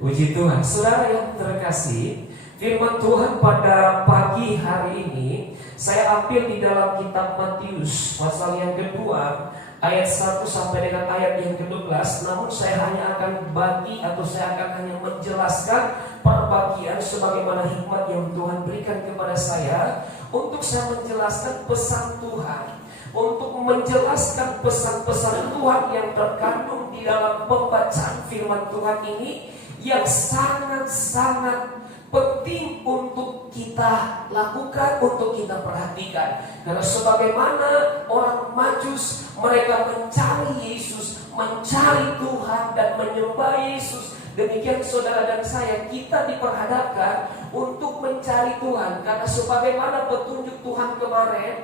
Puji Tuhan, saudara yang terkasih, firman Tuhan pada pagi hari ini saya ambil di dalam kitab Matius pasal yang kedua ayat 1 sampai dengan ayat yang ke-12. Namun saya hanya akan bagi atau saya akan hanya menjelaskan perbagian sebagaimana hikmat yang Tuhan berikan kepada saya untuk saya menjelaskan pesan Tuhan, untuk menjelaskan pesan-pesan Tuhan yang terkandung di dalam pembacaan firman Tuhan ini, yang sangat-sangat penting untuk kita lakukan, untuk kita perhatikan. Karena sebagaimana orang Majus, mereka mencari Yesus, mencari Tuhan dan menyembah Yesus. Demikian saudara dan saya, kita diperhadapkan untuk mencari Tuhan. Karena sebagaimana petunjuk Tuhan kemarin,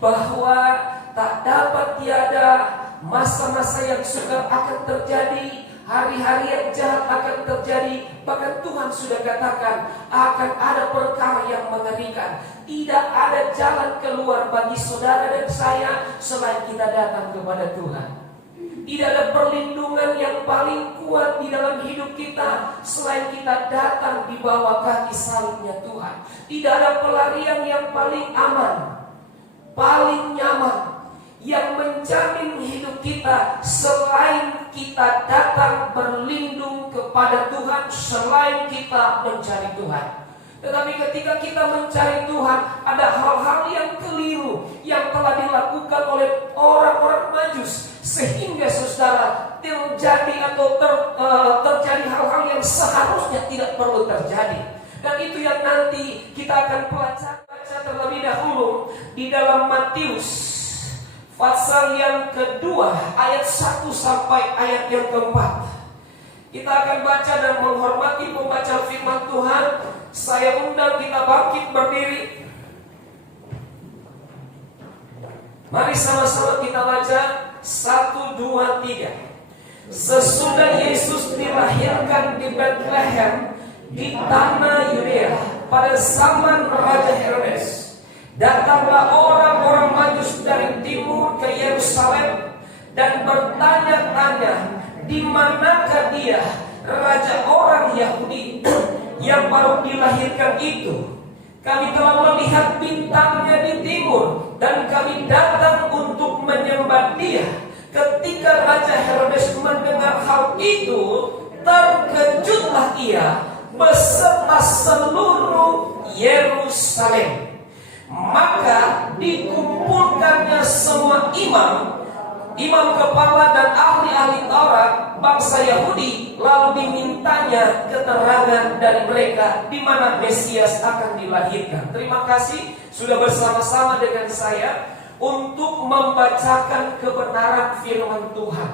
bahwa tak dapat tiada masa-masa yang sukar akan terjadi, hari-hari yang jahat akan terjadi. Bahkan Tuhan sudah katakan akan ada perkara yang mengerikan. Tidak ada jalan keluar bagi saudara dan saya selain kita datang kepada Tuhan. Tidak ada perlindungan yang paling kuat di dalam hidup kita selain kita datang di bawah kaki salibnya Tuhan. Tidak ada pelarian yang paling aman, paling nyaman, yang menjamin hidup kita selain kita datang berlindung kepada Tuhan, selain kita mencari Tuhan. Tetapi ketika kita mencari Tuhan, ada hal-hal yang keliru yang telah dilakukan oleh orang-orang Majus, sehingga saudara terjadi atau terjadi hal-hal yang seharusnya tidak perlu terjadi. Dan itu yang nanti kita akan baca terlebih dahulu di dalam Matius pasal yang kedua ayat 1 sampai ayat yang keempat. Kita akan baca dan menghormati pembacaan firman Tuhan. Saya undang kita bangkit berdiri. Mari sama-sama kita baca 1, 2, 3. Sesudah Yesus dilahirkan di Bethlehem di tanah Yudea pada zaman Raja Herodes, datanglah orang-orang Majus dari timur ke Yerusalem dan bertanya-tanya, di manakah dia, raja orang Yahudi yang baru dilahirkan itu? Kami telah melihat bintangnya di timur dan kami datang untuk menyembah dia. Ketika Raja Herodes mendengar hal itu, terkejutlah ia beserta seluruh Yerusalem. Maka dikumpulkannya semua imam kepala dan ahli-ahli Taurat bangsa Yahudi, lalu dimintanya keterangan dari mereka di mana Mesias akan dilahirkan. Terima kasih sudah bersama-sama dengan saya untuk membacakan kebenaran firman Tuhan.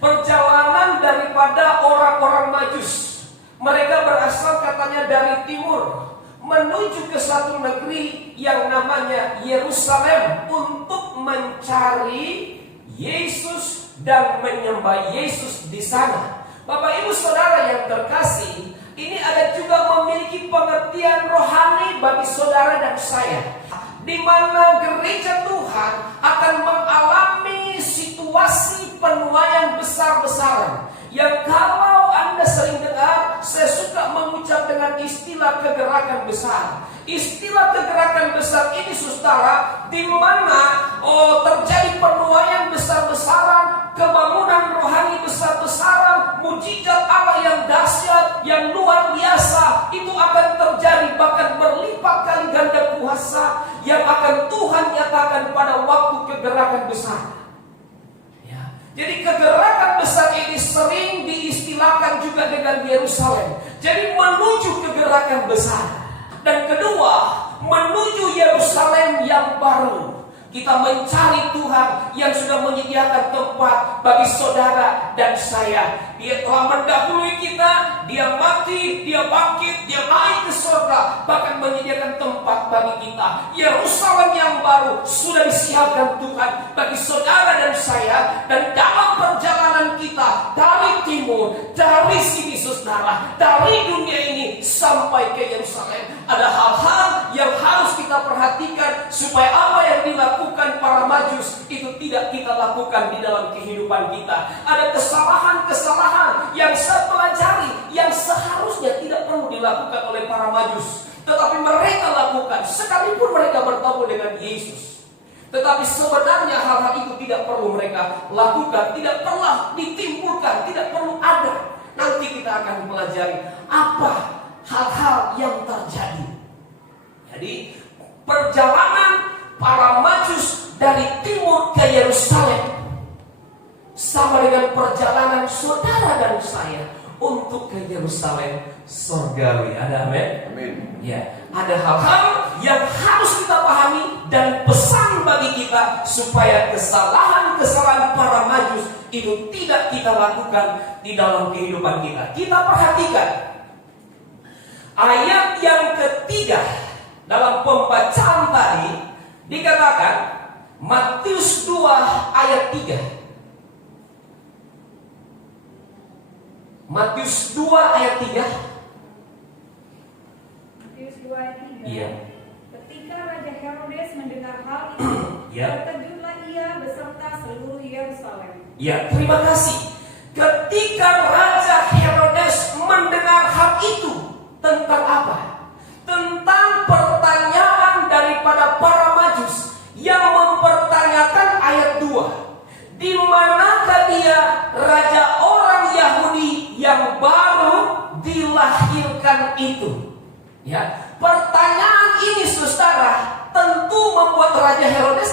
Perjalanan daripada orang-orang Majus, mereka berasal katanya dari timur, menuju ke satu negeri yang namanya Yerusalem untuk mencari Yesus dan menyembah Yesus di sana. Bapak Ibu Saudara yang terkasih, ini ada juga memiliki pengertian rohani bagi saudara dan saya, di mana gereja Tuhan akan mengalami situasi penuaian besar-besaran. Yang kalau Anda sering dengar, saya suka mengucap dengan istilah kegerakan besar. Istilah kegerakan besar ini saudara, di mana terjadi penuaian besar-besaran, kebangunan rohani besar-besaran, mujizat Allah yang dahsyat, yang luar biasa, itu akan terjadi bahkan berlipat kali ganda kuasa yang akan Tuhan nyatakan pada waktu kegerakan besar. Jadi kegerakan besar ini sering diistilahkan juga dengan Yerusalem. Jadi menuju kegerakan besar. Dan kedua, menuju Yerusalem yang baru. Kita mencari Tuhan yang sudah menyediakan tempat bagi saudara dan saya. Dia telah mendahului kita, dia mati, dia bangkit, dia naik ke surga, bahkan menyediakan tempat bagi kita. Yerusalem yang baru sudah disiapkan Tuhan bagi saudara dan saya. Dan dalam perjalanan kita dari timur, dari sini saudara, dari dunia ini sampai ke Yerusalem, ada hal-hal yang harus kita perhatikan supaya apa yang dilakukan para Majus itu tidak kita lakukan di dalam kehidupan kita. Ada kesalahan-kesalahan yang satu dilakukan oleh para Majus, tetapi mereka lakukan sekalipun mereka bertemu dengan Yesus. Tetapi sebenarnya hal-hal itu tidak perlu mereka lakukan, tidak perlu ditimbulkan, tidak perlu ada. Nanti kita akan pelajari apa hal-hal yang terjadi. Jadi perjalanan para Majus dari timur ke Yerusalem sama dengan perjalanan saudara dan saya untuk ke Yerusalem surgawi. Ada amin? Amin. Ya, ada hal-hal yang harus kita pahami dan pesan bagi kita supaya kesalahan-kesalahan para Majus itu tidak kita lakukan di dalam kehidupan kita. Kita perhatikan ayat yang ketiga dalam pembacaan tadi, dikatakan Matius 2 ayat 3. Matius 2 ayat 3. Matius 2 ayat 3. Iya. Ketika Raja Herodes mendengar hal itu, Ya. terkejutlah ia beserta seluruh Yerusalem. Ya, terima kasih. Ketika Raja Herodes mendengar hal itu, tentang apa? Tentang pertanyaan daripada para Majus yang mempertanyakan ayat 2. Di manakah dia, raja orang Yahudi yang baru dilahirkan itu? Ya, pertanyaan ini saudara tentu membuat Raja Herodes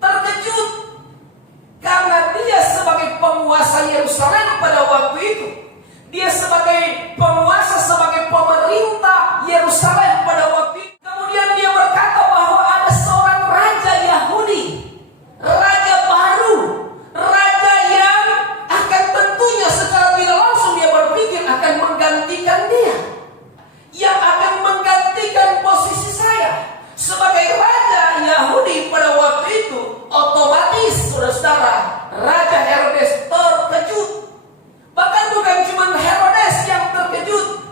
terkejut, karena dia sebagai penguasa Yerusalem pada waktu itu, dia sebagai penguasa, sebagai pemerintah Yerusalem pada waktu itu. Kemudian dia berkata bahwa ada seorang raja Yahudi, raja baru, raja yang akan tentunya secara tidak langsung dia berpikir akan menggantikan dia, yang akan menggantikan posisi saya sebagai raja Yahudi pada waktu itu. Otomatis saudara, Raja Herodes terkejut. Bahkan bukan cuma Herodes yang terkejut,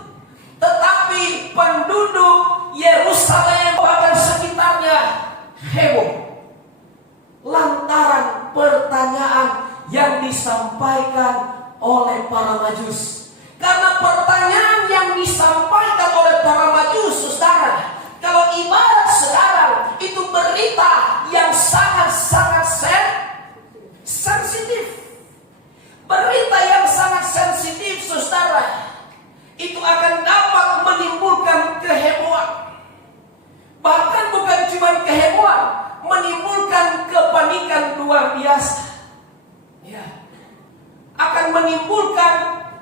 tetapi penduduk Yerusalem bahkan sekitarnya heboh lantaran pertanyaan yang disampaikan oleh para Majus. Karena pertanyaan yang disampaikan oleh para Majus, saudara, kalau ibarat sekarang itu berita yang sangat-sangat sensitif. Berita yang sangat sensitif, saudara, itu akan dapat menimbulkan kehebohan. Bahkan bukan cuma kehebohan, menimbulkan kepanikan luar biasa. Ya, akan menimbulkan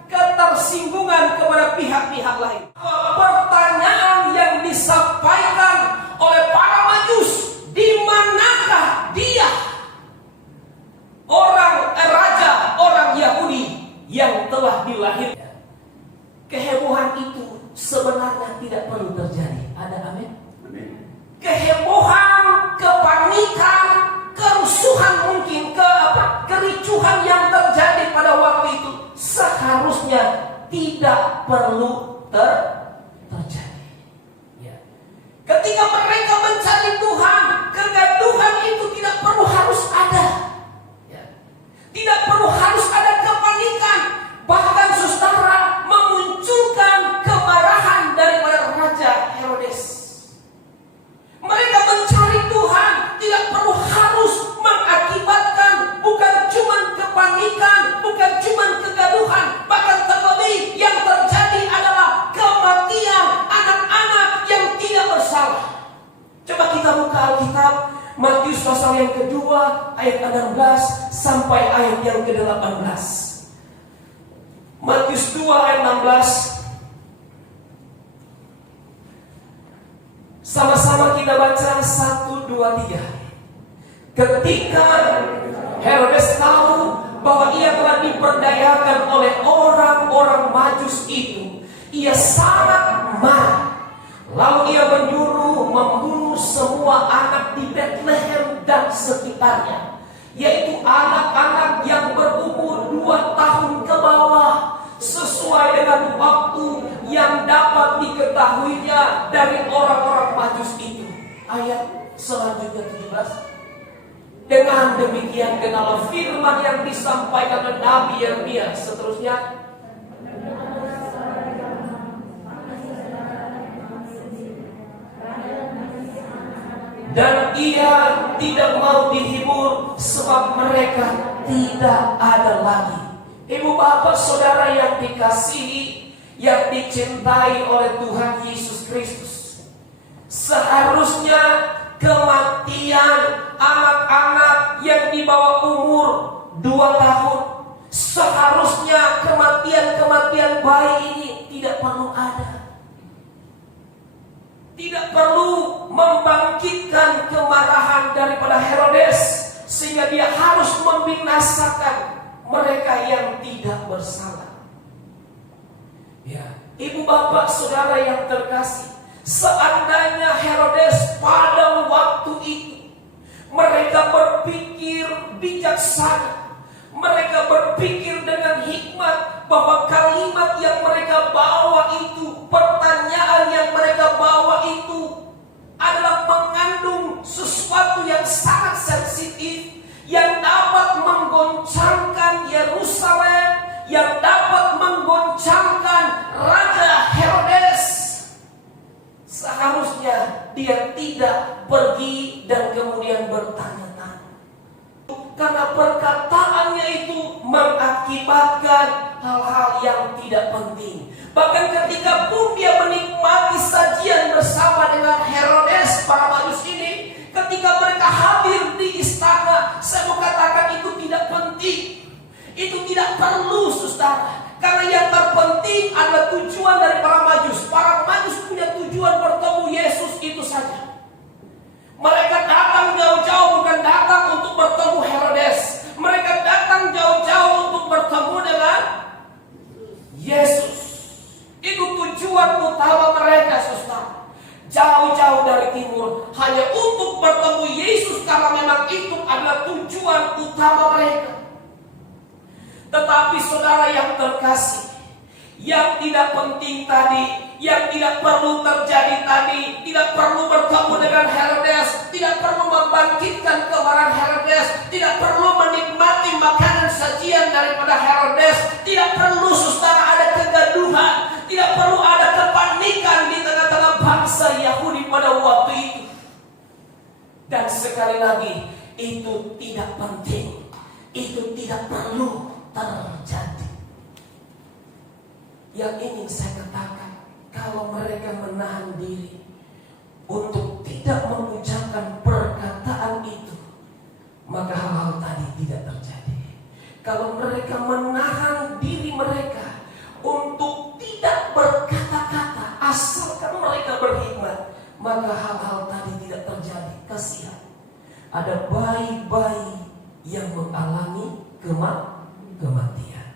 ketersinggungan kepada pihak-pihak lain. Pertanyaan yang disampaikan oleh para Majus, di manakah dia, raja orang Yahudi yang telah dilahirkan? Kehebohan itu sebenarnya tidak perlu terjadi. Ada amin? Kehebohan, kepanikan, kerusuhan mungkin, kericuhan yang terjadi pada waktu itu seharusnya tidak perlu terjadi. Ya. Ketika mereka mencari Tuhan, kegaduhan itu tidak perlu harus ada. Ya. Tidak perlu harus ada kepanikan. Bahkan saudara, memunculkan kemarahan daripada Raja Herodes. Mereka mencari Tuhan tidak perlu harus mengakibatkan bukan cuma kepanikan, bukan cuma kegaduhan, bahkan terlebih yang terjadi adalah kematian anak-anak yang tidak bersalah. Coba kita buka Alkitab, Matius pasal yang kedua ayat 16 sampai ayat yang ke-18. Matius 2 ayat 16. Sama-sama kita baca 1, 2, 3. Ketika Herodes tahu bahwa ia telah diperdayakan oleh orang-orang Majus itu, ia sangat marah. Lalu ia menyuruh membunuh semua anak di Bethlehem dan sekitarnya, yaitu anak-anak yang berumur 2 tahun ke bawah, sesuai dengan waktu yang dapat diketahuinya dari orang-orang Majus itu. Ayat selanjutnya 17. Dengan demikian kenal firman yang disampaikan oleh Nabi Yeremia seterusnya. Dan ia tidak mau dihibur sebab mereka tidak ada lagi. Ibu bapak saudara yang dikasihi, yang dicintai oleh Tuhan Yesus Kristus, seharusnya kematian anak-anak yang di bawah umur 2 tahun, seharusnya kematian bayi ini tidak perlu ada. Tidak perlu membangkitkan kemarahan daripada Herodes sehingga dia harus membinasakan mereka yang tidak bersalah. Ya, ibu bapak saudara yang terkasih, seandainya Herodes pada waktu itu mereka berpikir bijaksana, mereka berpikir dengan hikmat bahwa kalimat yang mereka bawa itu, pertanyaan yang mereka bawa itu adalah mengandung sesuatu yang sangat sensitif, yang dapat menggoncangkan Yerusalem, yang dapat menggoncangkan Raja Herodes. Seharusnya dia tidak pergi dan kemudian bertanya-tanya, karena perkataannya itu mengakibatkan hal-hal yang tidak penting. Bahkan ketika pun dia menikmati sajian bersama dengan Herodes, para majus ini, ketika mereka hadir di istana, saya mau katakan itu tidak penting. Itu tidak perlu, saudara. Karena yang terpenting adalah tujuan dari para majus. Para majus punya tujuan bertemu Yesus, itu saja. Mereka datang jauh-jauh bukan datang untuk bertemu Herodes. Mereka datang jauh-jauh untuk bertemu dengan Yesus. Itu tujuan utama mereka, saudara. Jauh-jauh dari timur hanya untuk bertemu Yesus, karena memang itu adalah tujuan utama mereka. Tetapi saudara yang terkasih, yang tidak penting tadi, yang tidak perlu terjadi tadi, tidak perlu bertemu dengan Herodes, tidak perlu membangkitkan kemarahan Herodes, tidak perlu menikmati makanan sajian daripada Herodes, tidak perlu saudara ada kegaduhan, tidak perlu ada kepanikan di tengah-tengah bangsa Yahudi pada waktu itu. Dan sekali lagi, itu tidak penting, itu tidak perlu terjadi. Yang ingin saya katakan, kalau mereka menahan diri untuk tidak mengucapkan perkataan itu, maka hal-hal tadi tidak terjadi. Kalau mereka menahan diri mereka untuk tidak berkata-kata, asalkan mereka berhikmat, maka hal-hal tadi tidak terjadi. Kasihan, ada bayi-bayi yang mengalami kematian.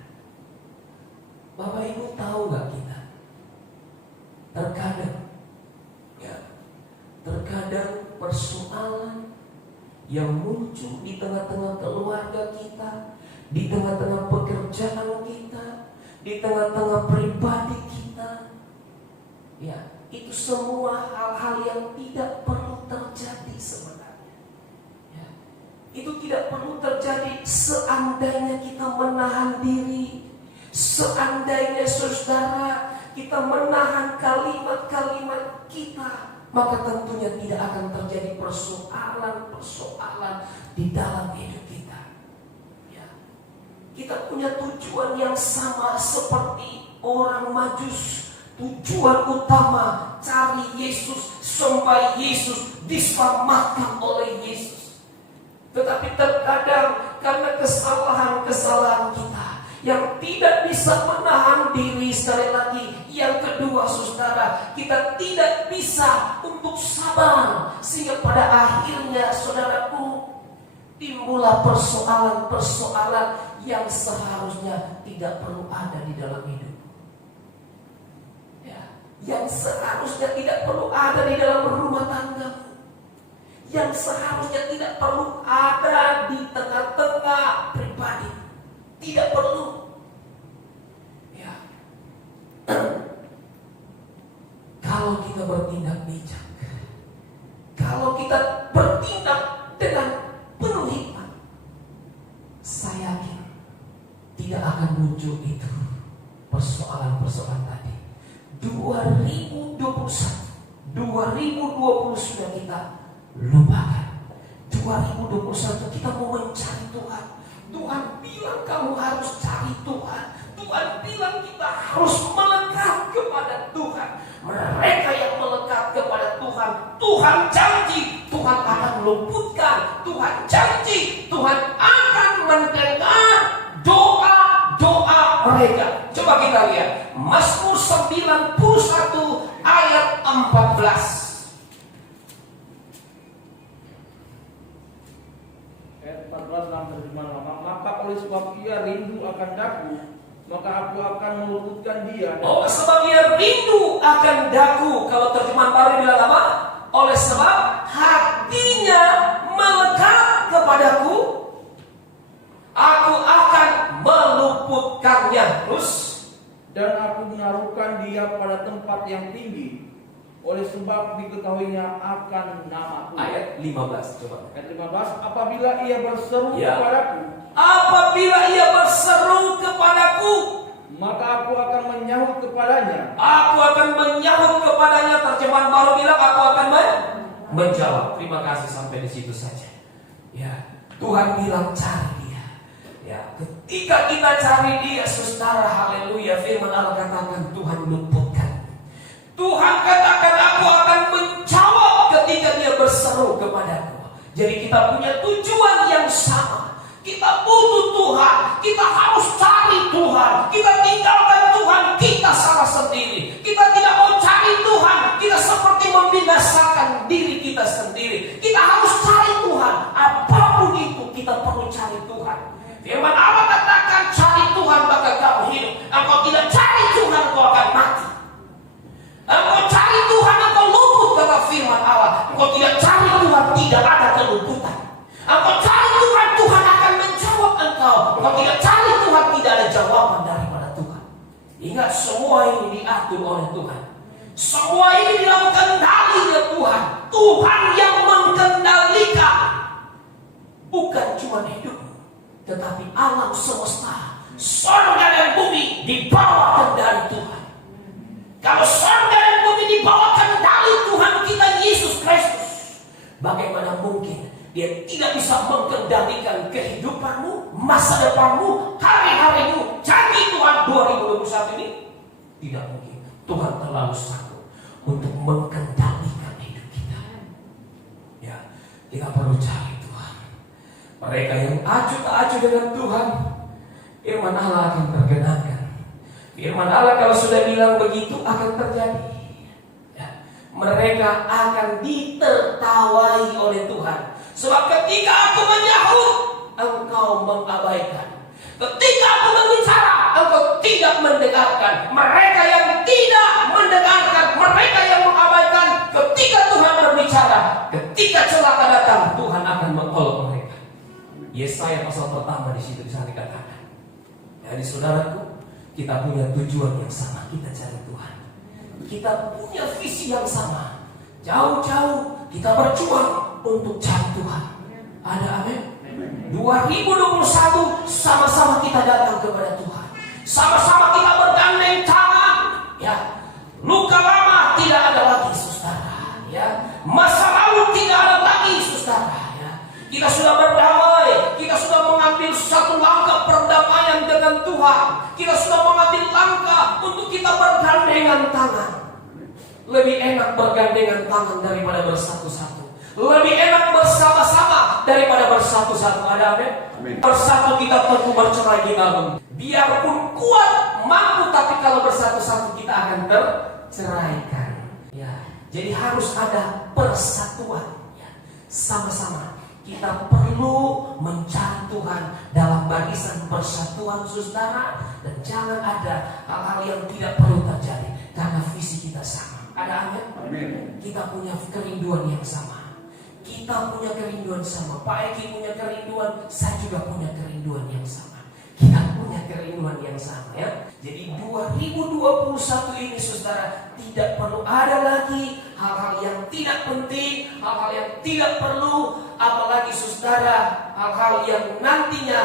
Bapak Ibu tahu gak kita? Terkadang persoalan yang muncul di tengah-tengah keluarga kita, di tengah-tengah pekerjaan kita, di tengah-tengah pribadi kita, ya, itu semua hal-hal yang tidak perlu terjadi sebenarnya. Ya, itu tidak perlu terjadi seandainya kita menahan diri, seandainya saudara kita menahan kalimat-kalimat kita, maka tentunya tidak akan terjadi persoalan-persoalan di dalam hidup kita. Ya. Kita punya tujuan yang sama seperti orang Majus. Tujuan utama cari Yesus, sembah Yesus, diselamatkan oleh Yesus. Tetapi terkadang karena kesalahan-kesalahan kita yang tidak bisa menahan diri, sekali lagi, yang kedua saudara, kita tidak bisa untuk sabar, sehingga pada akhirnya saudaraku timbullah persoalan-persoalan yang seharusnya tidak perlu ada di dalam hidup, ya, yang seharusnya tidak perlu ada di dalam rumah tangga, yang seharusnya tidak perlu ada di tengah-tengah pribadi. Tidak perlu. Ya. Kalau kita bertindak bijak, kalau kita bertindak dengan penuh hikmat, saya yakin tidak akan muncul itu persoalan-persoalan tadi. 2021, 2020 sudah kita lupakan. 2021 kita mau mencari Tuhan. Tuhan bilang kamu harus cari Tuhan. Tuhan bilang kita harus melekat kepada Tuhan. Mereka yang melekat kepada Tuhan, Tuhan janji Tuhan akan luputkan. Tuhan janji Tuhan akan mendengar doa-doa mereka. Coba kita lihat Mazmur 91 ayat 14. Ayat 14 dalam terjemahan lama. Maka oleh sebab ia rindu akan daku, maka aku akan meluputkan dia. Oh, sebab ia rindu akan daku. Kalau terjemahan baru bilang apa? Oleh sebab hatinya melekat kepadaku, aku akan meluputkannya. Terus, dan aku menaruhkan dia pada tempat yang tinggi, oleh sebab diketahuinya akan namaku. ayat 15 coba. Ayat 15. Apabila ia berseru Ya. kepadaku, Apabila ia berseru kepadaku, maka aku akan menyahut kepadanya. aku akan menyahut kepadanya. Terjemahan baru bilang aku akan menjawab. Terima kasih, sampai di situ saja. Ya, Tuhan bilang cari dia. Ya, ketika kita cari dia, saudara, haleluya, firman Allah katakan Tuhan luputkan. Tuhan katakan aku akan menjawab ketika dia berseru kepadaku. Jadi kita punya tujuan yang sama. Kita butuh Tuhan. Kita harus cari Tuhan. Kita tinggalkan Tuhan kita salah sendiri. Kita tidak mau cari Tuhan. Kita seperti membinasakan diri kita sendiri. Kita harus cari Tuhan. Apapun itu kita perlu cari Tuhan. Firman Allah katakan cari Tuhan maka kamu hidup. Engkau tidak cari Tuhan kau akan mati. Engkau cari Tuhan engkau luput, kata firman Allah. Engkau tidak cari Tuhan tidak ada keluputan. Engkau cari Tuhan, Tuhan akan menjawab engkau. Engkau tidak cari Tuhan tidak ada jawaban daripada Tuhan. Ingat, semua ini diatur oleh Tuhan. Semua ini dalam kendalinya Tuhan. Tuhan yang mengendalikan. Bukan cuma hidupmu, tetapi alam semesta, surga dan bumi di bawah kendali Tuhan. Kalau surga dan bumi di bawah kendali Tuhan kita Yesus Kristus, bagaimana mungkin dia tidak bisa mengendalikan kehidupanmu, masa depanmu, hari-harimu? Janji Tuhan 2021 ini tidak mungkin. Tuhan terlalu sanggup untuk mengendalikan hidup kita. Ya, kita perlu cari Tuhan. Mereka yang acuh tak acuh dengan Tuhan, firman Allah akan tergenangkan. Firman Allah kalau sudah bilang begitu akan terjadi. Ya, mereka akan ditertawai oleh Tuhan. Sebab ketika aku menyahut, engkau mengabaikan. Ketika aku berbicara, engkau tidak mendengarkan. Mereka yang tidak mendengarkan, mereka yang mengabaikan. Ketika Tuhan berbicara, ketika celaka datang, Tuhan akan mengolok mereka. Yesaya pasal pertama di situ bisa dikatakan. Jadi saudaraku, kita punya tujuan yang sama. Kita cari Tuhan. Kita punya visi yang sama. Jauh-jauh kita berjuang untuk cari Tuhan. Ada amin? 2021 sama-sama kita datang kepada Tuhan. Sama-sama kita bergandeng tangan. Ya, luka lama tidak ada lagi, saudara. Ya, masa lalu tidak ada lagi, saudara. Ya, kita sudah berdamai. Kita sudah mengambil satu langkah perdamaian dengan Tuhan. Kita sudah mengambil langkah untuk kita bergandengan tangan. Lebih enak bergandengan tangan daripada bersatu-satu. Lebih enak bersama-sama daripada bersatu-satu. Ada amin? Bersatu kita tentu bercerai di dalam. Biarpun kuat, mampu, tapi kalau bersatu-satu kita akan terceraikan. Ya, jadi harus ada persatuan. Ya, sama-sama kita perlu mencari Tuhan dalam barisan persatuan, saudara. Dan jangan ada hal-hal yang tidak perlu terjadi karena visi kita sama. Ada amin? Amin. Kita punya kerinduan yang sama. Kita punya kerinduan sama. Pak Eki punya kerinduan, saya juga punya kerinduan yang sama. Kita punya kerinduan yang sama, ya. Jadi 2021 ini, saudara, tidak perlu ada lagi hal-hal yang tidak penting, hal-hal yang tidak perlu, apalagi saudara, hal-hal yang nantinya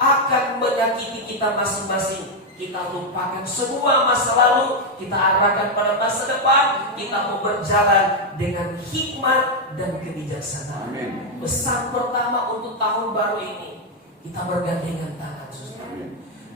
akan menyakiti kita masing-masing. Kita lupakan semua masa lalu, kita arahkan pada masa depan. Kita mau berjalan dengan hikmat dan kebijaksanaan. Amin. Pesan pertama untuk tahun baru ini, kita bergandengan tangan, saudara.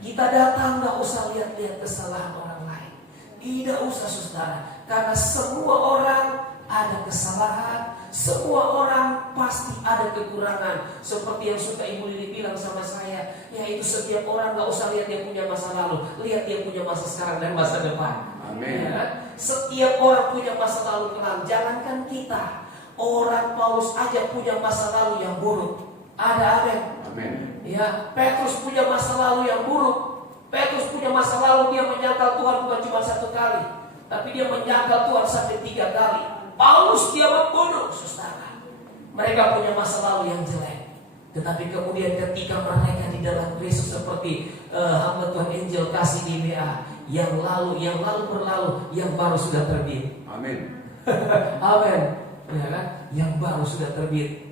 Kita datang gak usah lihat-lihat kesalahan orang lain. Tidak usah, saudara, karena semua orang ada kesalahan, semua orang pasti ada kekurangan. Seperti yang suka Ibu Lili bilang sama saya, yaitu setiap orang gak usah lihat dia punya masa lalu, lihat dia punya masa sekarang dan masa depan. Amin. Ya, setiap orang punya masa lalu kelam. Jangankan kita, orang Paulus aja punya masa lalu yang buruk. Ada, amin. Amin. Ya, Petrus punya masa lalu yang buruk. Petrus punya masa lalu dia menyangkal Tuhan bukan cuma 1 kali, tapi dia menyangkal Tuhan sampai 3 kali. Paulus dia membunuh, saudara. Mereka punya masa lalu yang jelek, tetapi kemudian ketika mereka di dalam Kristus seperti hamba Tuhan Angel kasih di WA, yang lalu berlalu, yang baru sudah terbit. Amin. Amin. Ya kan? Yang baru sudah terbit.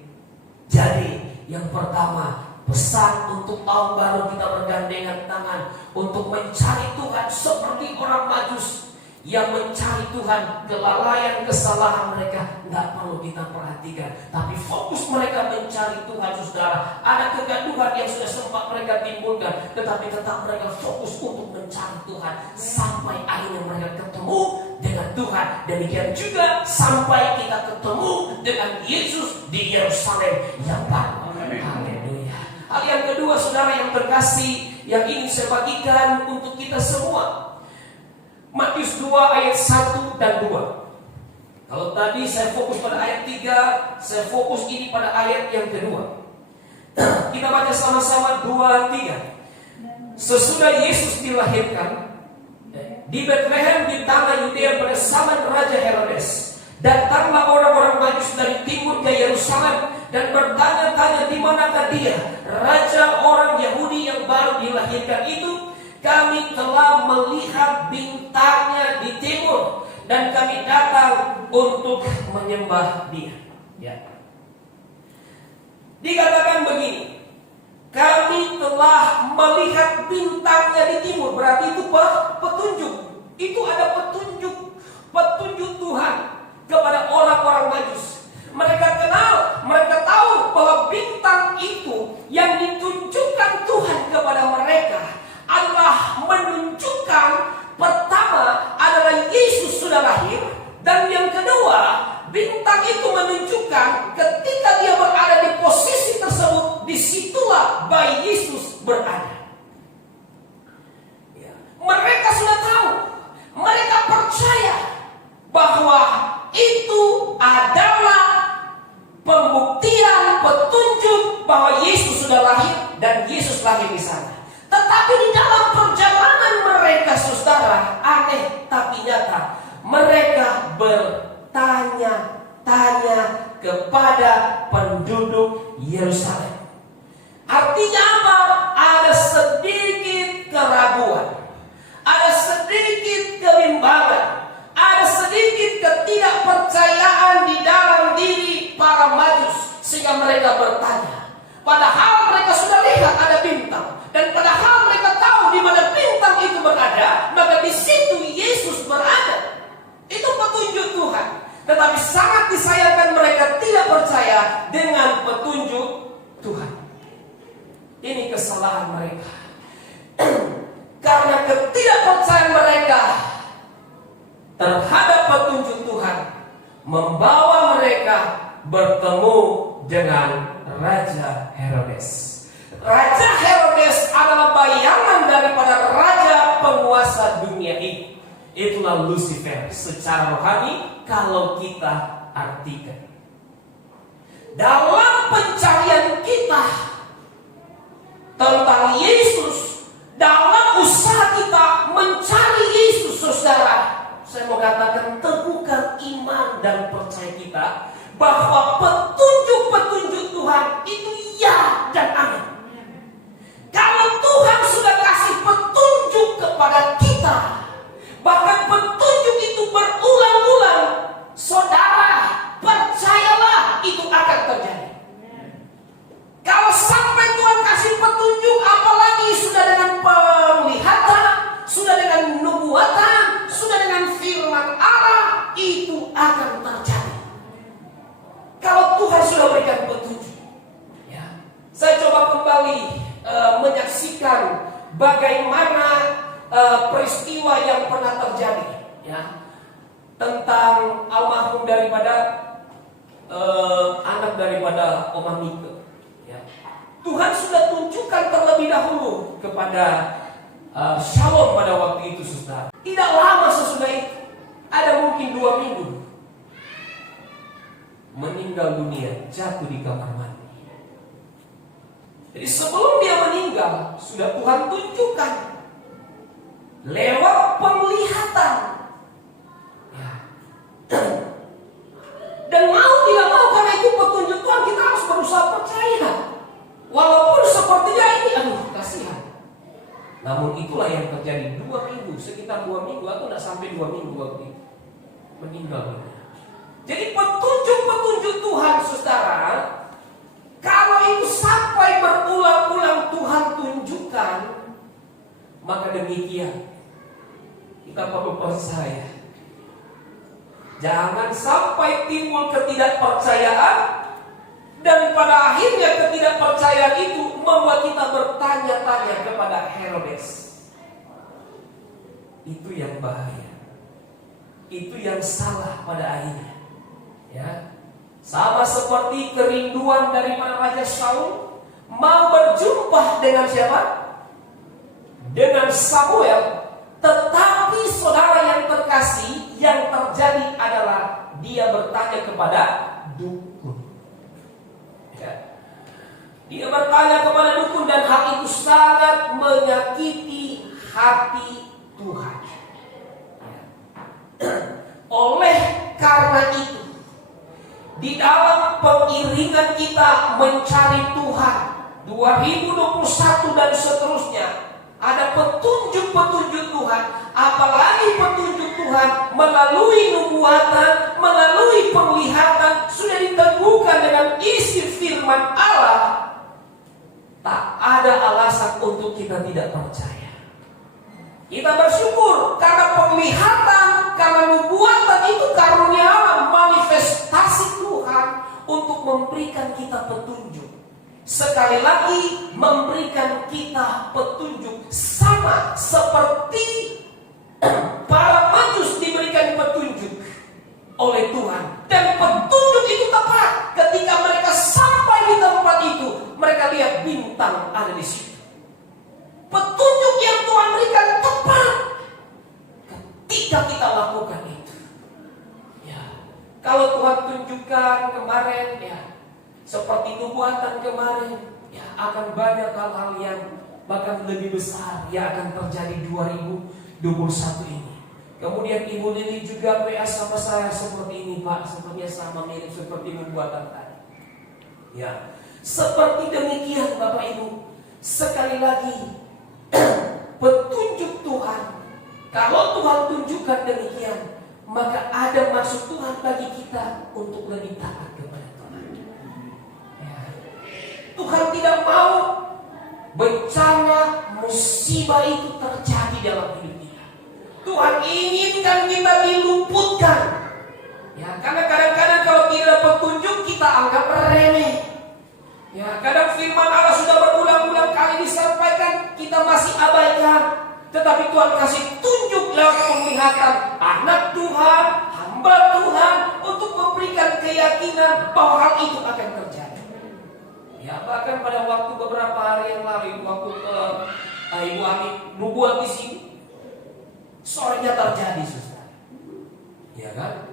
Jadi yang pertama, pesan untuk tahun baru kita bergandengan tangan untuk mencari Tuhan seperti orang Majus yang mencari Tuhan. Kelalaian, kesalahan mereka nggak perlu kita perhatikan, tapi fokus mereka mencari Tuhan, saudara. Ada kegaduhan yang sudah sempat mereka timbulkan, tetapi tetap mereka fokus untuk mencari Tuhan sampai akhirnya mereka ketemu dengan Tuhan. Demikian juga sampai kita ketemu dengan Yesus di Yerusalem yang baru. Haleluya. Hal yang kedua, saudara yang terkasih, yang ingin saya bagikan untuk kita semua, Matius 2 ayat 1 dan 2. Kalau tadi saya fokus pada ayat 3, saya fokus ini pada ayat yang kedua. Kita baca sama-sama 2, 3. Sesudah Yesus dilahirkan di Bethlehem di tanah Yudea pada zaman Raja Herodes, datanglah orang-orang Majus dari timur ke Yerusalem dan bertanya-tanya di manakah dia, raja orang Yahudi yang baru dilahirkan itu. Kami telah melihat bintangnya di timur dan kami datang untuk menyembah dia. Ya. Dikatakan begini, kami telah melihat bintangnya di timur. Berarti itu petunjuk. Itu ada petunjuk Tuhan kepada orang-orang Majus. Mereka kenal, mereka tahu bahwa bintang itu yang ditunjukkan Tuhan kepada mereka adalah menunjukkan, pertama adalah Yesus sudah lahir, dan yang kedua, bintang itu menunjukkan ketika dia berada di posisi tersebut, disitulah bayi Yesus berada. Ya. Mereka sudah tahu, mereka percaya bahwa itu adalah pembuktian, petunjuk bahwa Yesus sudah lahir dan Yesus lahir di sana. Tetapi di dalam perjalanan mereka, saudara, aneh tapi nyata, mereka bertanya-tanya kepada penduduk Yerusalem. Artinya apa? Ada sedikit keraguan, ada sedikit kebimbangan, ada sedikit ketidakpercayaan di dalam diri para Majus, sehingga mereka bertanya. Padahal mereka sudah lihat ada bintang, dan padahal mereka tahu di mana bintang itu berada, maka di situ Yesus berada. Itu petunjuk Tuhan. Tetapi sangat disayangkan mereka tidak percaya dengan petunjuk Tuhan. Ini kesalahan mereka. Karena ketidakpercayaan mereka terhadap petunjuk Tuhan membawa mereka bertemu dengan Raja Herodes. Raja Herodes adalah bayangan daripada raja penguasa dunia ini. Itulah Lucifer secara rohani kalau kita artikan. Dalam pencarian kita tentang Yesus, dalam usaha kita mencari Yesus, saudara, saya mau katakan teguhkan iman dan percaya kita bahwa petunjuk-petunjuk Tuhan itu ya dan amin. Kalau Tuhan sudah kasih petunjuk kepada kita, bahkan petunjuk itu berulang-ulang, saudara, percayalah itu akan terjadi. Kalau sampai Tuhan kasih petunjuk, apalagi sudah dengan penglihatan, akan terjadi. Kalau Tuhan sudah berikan petunjuk, ya. Saya coba kembali menyaksikan bagaimana peristiwa yang pernah terjadi, ya, tentang almarhum daripada anak daripada Oma Mika. Ya. Tuhan sudah tunjukkan terlebih dahulu kepada Shalom pada waktu itu, saudara. Tidak lama sesudah itu, ada mungkin 2 minggu, meninggal dunia, jatuh di kamar mandi. Jadi sebelum dia meninggal, sudah Tuhan tunjukkan lewat penglihatan. Ya. Dan mau tidak mau, karena itu petunjuk Tuhan, kita harus berusaha percaya. Walaupun sepertinya ini, kasihan. Namun itulah yang terjadi 2 minggu, sekitar 2 minggu atau tidak sampai 2 minggu waktu itu, meninggal dunia. Jadi petunjuk-petunjuk Tuhan, saudara, kalau itu sampai berulang-ulang Tuhan tunjukkan, maka demikian kita perlu percaya. Jangan sampai timbul ketidakpercayaan, dan pada akhirnya ketidakpercayaan itu membuat kita bertanya-tanya kepada Herodes. Itu yang bahaya. Itu yang salah pada akhirnya. Ya, sama seperti kerinduan dari Raja Saul mau berjumpa dengan siapa? Dengan Samuel. Tetapi saudara yang terkasih, yang terjadi adalah dia bertanya kepada dukun. Ya. Dia bertanya kepada dukun, dan hal itu sangat menyakiti hati Tuhan. Ya. Oleh karena itu, di dalam pengiringan kita mencari Tuhan 2021 dan seterusnya, ada petunjuk-petunjuk Tuhan, apalagi petunjuk Tuhan melalui nubuatan, melalui penglihatan, sudah diteguhkan dengan isi firman Allah. Tak ada alasan untuk kita tidak percaya. Kita bersyukur karena penglihatan, karena nubuatan itu karunia Allah, manifestasi Tuhan untuk memberikan kita petunjuk. Sekali lagi, memberikan kita petunjuk sama seperti para majus diberikan petunjuk oleh Tuhan. Dan petunjuk itu tepat. Ketika mereka sampai di tempat itu, mereka lihat bintang ada di situ. Petunjuk yang Tuhan berikan tepat ketika kita lakukan itu. Ya, kalau Tuhan tunjukkan kemarin, ya, seperti nubuatan kemarin, ya, akan banyak hal-hal yang bahkan lebih besar yang akan terjadi 2021 ini. Kemudian Ibu Lili juga WA sama saya seperti ini, Pak, sepertinya sama mirip seperti nubuatan tadi. Ya, seperti demikian Bapak Ibu. Sekali lagi, petunjuk Tuhan, kalau Tuhan tunjukkan demikian, maka ada maksud Tuhan bagi kita untuk lebih taat kepada Tuhan. Ya. Tuhan tidak mau bencana musibah itu terjadi dalam hidup kita. Tuhan inginkan kita diluputkan. Ya, karena kadang-kadang kalau tidak petunjuk kita anggap remeh. Ya, kadang firman Allah sudah berulang-ulang kali disampaikan, kita masih abaikan. Tetapi Tuhan kasih tunjuk lewat penglihatan anak Tuhan, hamba Tuhan, untuk memberikan keyakinan bahwa hal itu akan terjadi. Ya, bahkan pada waktu beberapa hari yang lalu, waktu Ibu Ami nubuat di sini, sorenya terjadi, saudara. Ya kan?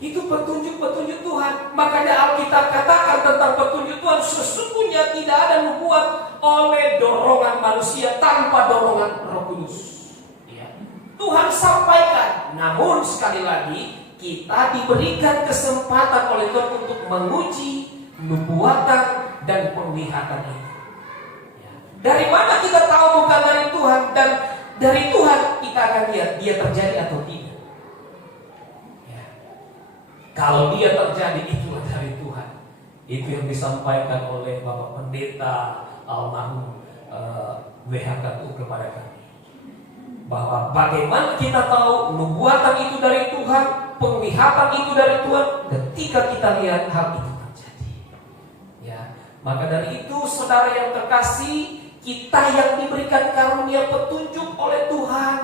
Itu petunjuk-petunjuk Tuhan. Makanya Alkitab katakan tentang petunjuk Tuhan, sesungguhnya tidak ada nubuat oleh dorongan manusia tanpa dorongan Roh Kudus. Ya. Tuhan sampaikan. Namun sekali lagi, kita diberikan kesempatan oleh Tuhan untuk menguji nubuatan dan penglihatan itu. Ya. Dari mana kita tahu bukan dari Tuhan? Dan dari Tuhan kita akan lihat dia terjadi atau tidak. Kalau dia terjadi, itulah dari Tuhan. Itu yang disampaikan oleh Bapak Pendeta almarhum WHKU kepada kami. Bahwa bagaimana kita tahu nubuatan itu dari Tuhan, penglihatan itu dari Tuhan ketika kita lihat hal itu terjadi. Ya, maka dari itu saudara yang terkasih, kita yang diberikan karunia petunjuk oleh Tuhan,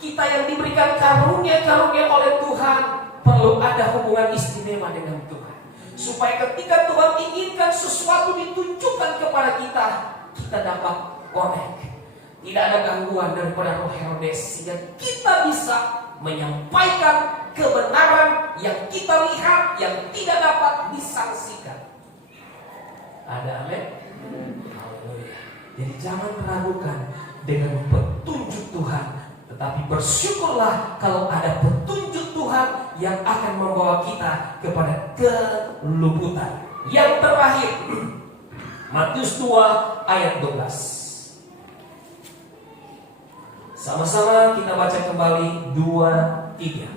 kita yang diberikan karunia-karunia oleh Tuhan, perlu ada hubungan istimewa dengan Tuhan. Supaya ketika Tuhan inginkan sesuatu ditunjukkan kepada kita, kita dapat connect. Tidak ada gangguan daripada roh Herodes, sehingga kita bisa menyampaikan kebenaran yang kita lihat yang tidak dapat disangsikan. Ada amin? Haleluya. Jadi jangan ragukan dengan petunjuk Tuhan, tetapi bersyukurlah kalau ada petunjuk Tuhan yang akan membawa kita kepada keluputan. Yang terakhir, Matius 2 ayat 12. Sama-sama kita baca kembali 2-3.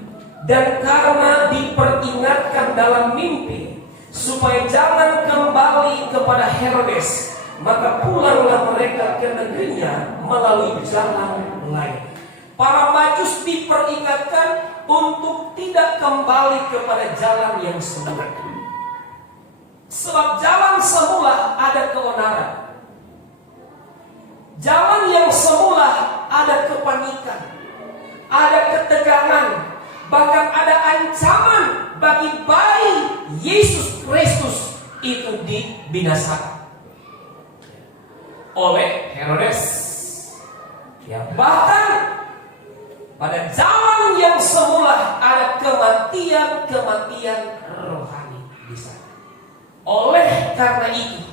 Dan karena diperingatkan dalam mimpi supaya jangan kembali kepada Herodes, maka pulanglah mereka ke negerinya melalui jalan lain. Para Majus diperingatkan untuk tidak kembali kepada jalan yang semula. Sebab jalan semula ada keonaran. Jalan yang semula ada kepanikan, ada ketegangan, bahkan ada ancaman bagi bayi Yesus Kristus itu dibinasakan oleh Herodes. Ya, bahkan pada zaman yang semula ada kematian rohani di sana. Oleh karena itu,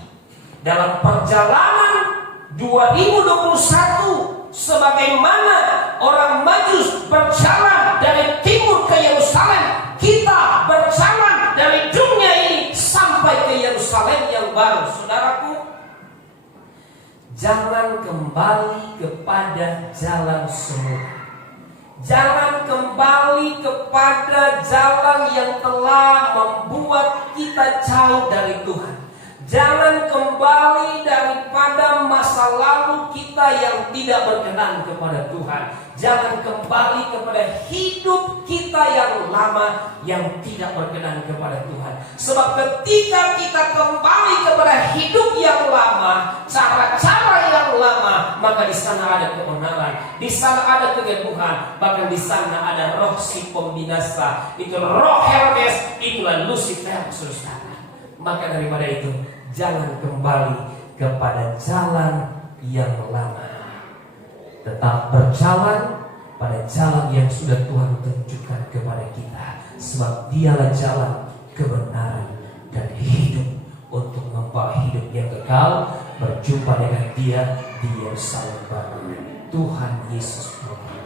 dalam perjalanan 2021, sebagaimana orang Majus berjalan dari timur ke Yerusalem, kita berjalan dari dunia ini sampai ke Yerusalem yang baru. Saudaraku, jangan kembali kepada jalan semula. Jangan kembali kepada jalan yang telah membuat kita jauh dari Tuhan. Jangan kembali daripada masa lalu kita yang tidak berkenan kepada Tuhan. Jangan kembali kepada hidup kita yang lama yang tidak berkenan kepada Tuhan. Sebab ketika kita kembali kepada hidup yang lama, cara-cara yang lama, maka di sana ada keonaran, di sana ada kegebuhan, bahkan di sana ada roh si pembinasa. Itu roh Herodes, itulah Lucifer, saudara. Maka daripada itu, jangan kembali kepada jalan yang lama. Tetap berjalan pada jalan yang sudah Tuhan tunjukkan kepada kita. Sebab dialah jalan, kebenaran, dan hidup untuk membawa hidup yang kekal, berjumpa dengan Dia di Yerusalem baru. Tuhan Yesus memberkati.